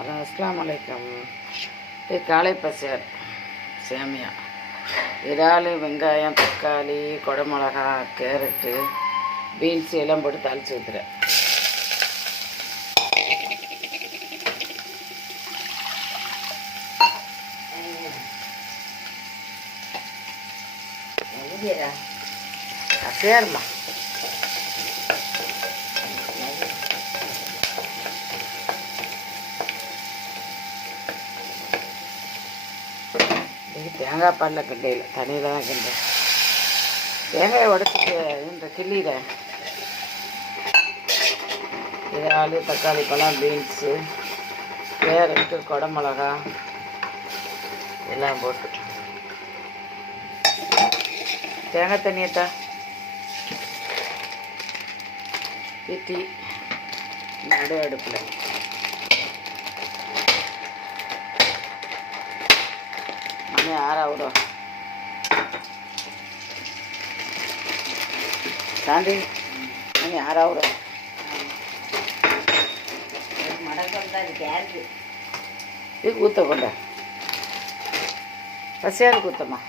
அஸ்ஸலாமு அலைக்கும். இது காலை பசியார் சேமியா. இறால், வெங்காயம், தக்காளி, குடமிளகா, கேரட்டு, பீன்ஸ் எல்லாம் போட்டு தாளித்து ஊற்றுறேன். சரிம்மா, தேங்காய் பாலில் கிண்டையில் தண்ணியில் தான் கிண்டேன். தேங்காயை உடச்சிட்டு இந்த கிள்ளியில் இறால், தக்காளி பழம், பீன்ஸு, கேரட்டு, குடமிளகா எல்லாம் போட்டு தேங்காய் தண்ணியத்தா ஊற்றி நடு அடுப்பில் மணி 6 ஆகிடும். சாந்தி, மணி 6 ஆகிடும். இது ஊற்ற கொண்ட பசியாருக்கு ஊற்றம்மா.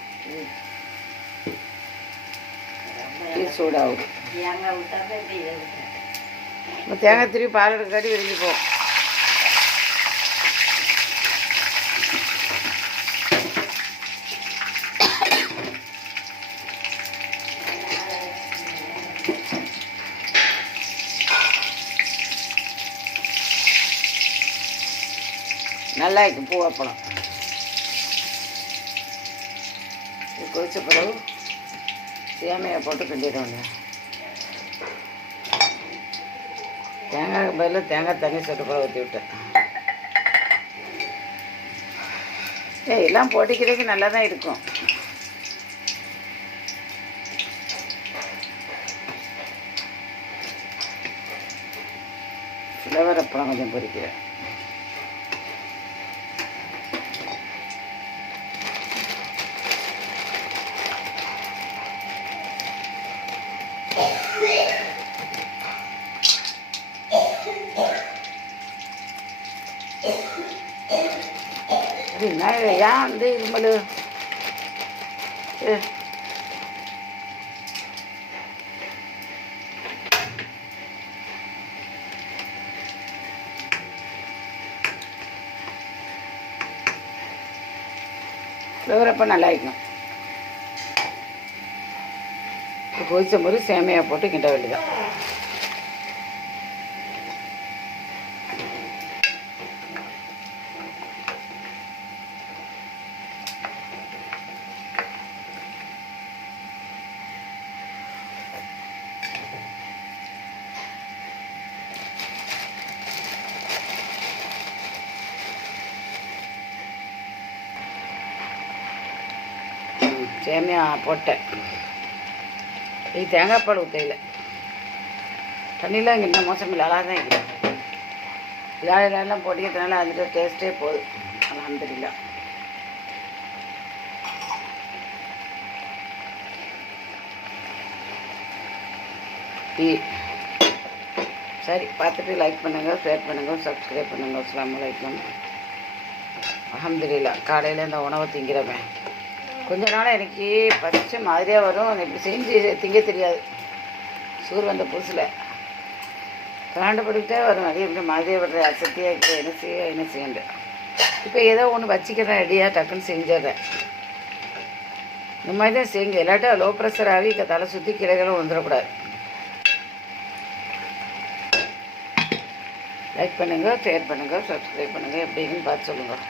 இது சூடாகும். தேங்காய் திருப்பி பால் எடுக்காட்டி விரிஞ்சு போகும். நல்லா இருக்கும் பூ அப்பளம். இது கொதிச்ச பிறகு சேமியா போட்டு கிண்டிடுவோங்க. தேங்காய் பதில் தேங்காய் தண்ணி சொட்டு கூட ஊற்றி விட்டேன். எல்லாம் போட்டிக்கிறதுக்கு நல்லா தான் இருக்கும். ஃப்ளவர் அப்பளம் கொஞ்சம் பொரிக்கிறேன். என்ன ஏன் வந்து இருமல் ஃப்ளவரப்போ நல்லா இருக்கும். கொதிச்ச போது சேமியா போட்டு கிண்ட வேண்டியதான். சேமியா போட்டேன். இது தேங்காய் பால் ஊற்றையில் தண்ணிலாம் இங்கே இன்னும் மோசம் இல்லை, அழகாக தான் இருக்குது. இதாலெல்லாம் போட்டிக்கிறதுனால அதில் டேஸ்ட்டே போகுது. அல்ஹம்துலில்லாஹ். டீ சரி, பார்த்துட்டு லைக் பண்ணுங்கள், ஷேர் பண்ணுங்கள், சப்ஸ்கிரைப் பண்ணுங்கள். அஸ்ஸலாமு அலைக்கும். அல்ஹம்துலில்லாஹ். காலையில் இந்த உணவை திங்கிறவன் கொஞ்ச நாள் எனக்கு பச்சை மாதிரியாக வரும். இப்படி செஞ்சு திங்க தெரியாது. சூர் வந்த புதுசில் கலாண்டப்பட்டுக்கிட்டே வரும். நிறைய இப்படி மாதிரியாக விடுற அசத்தியாக இருக்கிற என்ன செய்யணும். இப்போ ஏதோ ஒன்று வச்சிக்கிறேன், ரெடியாக டக்குன்னு செஞ்சிடுறேன். இந்த மாதிரி தான் செய்யுங்க. எல்லாட்டும் லோ ப்ரெஷர் ஆகி தலை சுற்றி கிளைகளும் வந்துடக்கூடாது. லைக் பண்ணுங்கள், ஷேர் பண்ணுங்கள், சப்ஸ்கிரைப் பண்ணுங்கள். எப்படின்னு பார்த்து சொல்லுங்கள்.